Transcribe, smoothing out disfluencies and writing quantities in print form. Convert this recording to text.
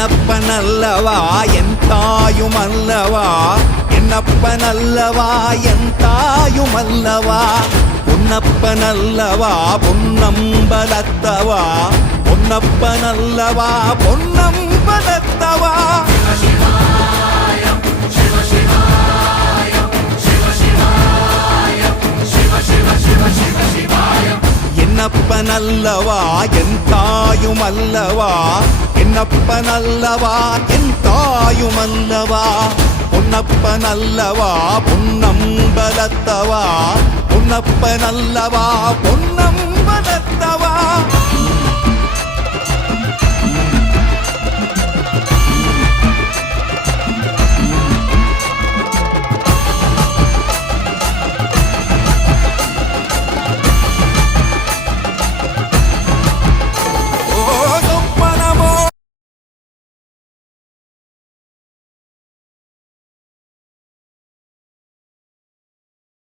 என்னப்பனல்லவா என் தாயுமல்லவா, என்னப்பனல்லவா என் தாயுமல்லவா, பொன்னப்பனல்லவா பொன்னம்பலத்தவா, பொன்னப்பனல்லவா பொன்னம்பலத்தவா. என்னப்பனல்லவா என் தாயுமல்லவா, என்னப்பனல்லவா என் தாயுமல்லவா, பொன்னப்பனல்லவா பொன்னம்பலத்தவா, பொன்னப்பனல்லவா பொன்னம்பலத்தவா.